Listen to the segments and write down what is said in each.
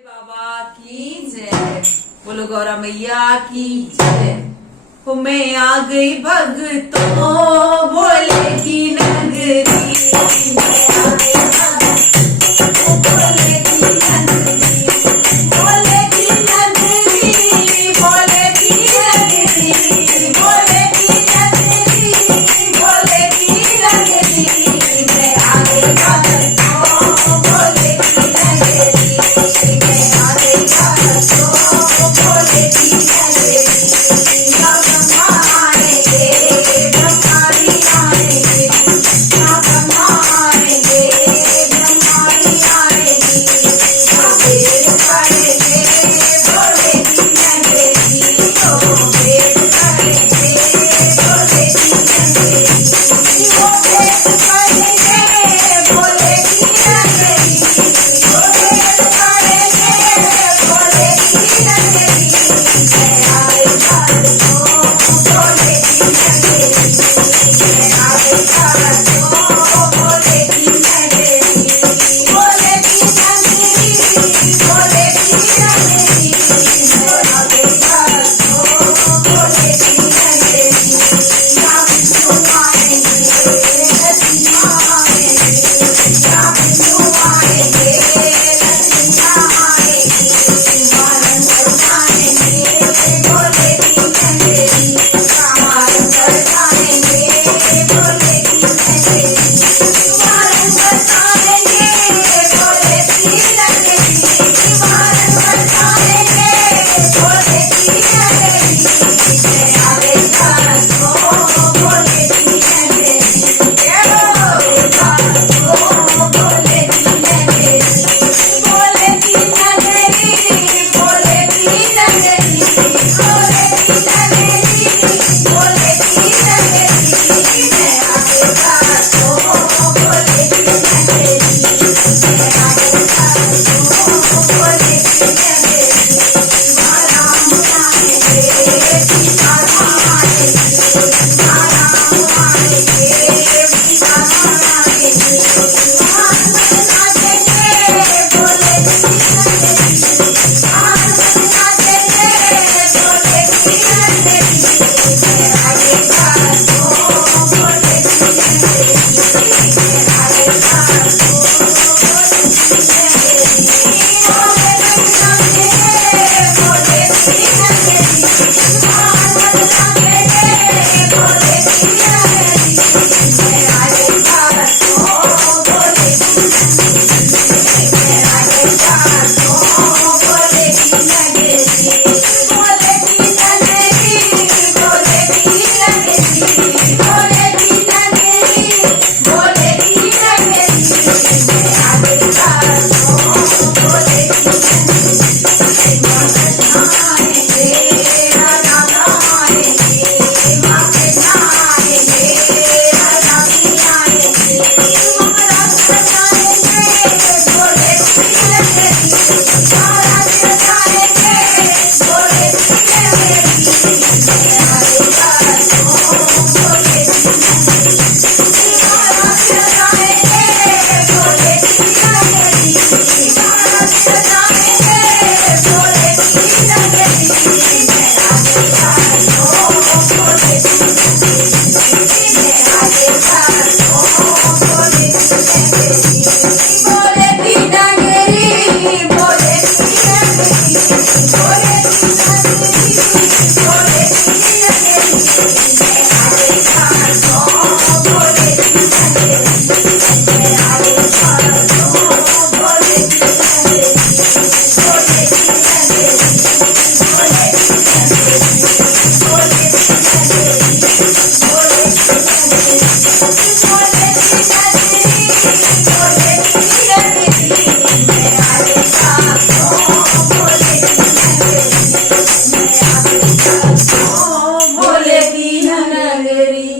बाबा की जय, बोलो गौरा मैया की जय। हो मैं आ गई भगतों भोले की नगरी, मैं आ गई भगतों भोले की नगरी, भोले की नगरी, भोले की नगरी, भोले की नगरी, भोले की नगरी, मैं आ गई भगतों भोले की नगरी, मैं आ गई भगतों भोले की नगरी।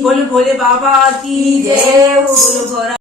बोलो भोले बाबा की जय, बोलो गौरा।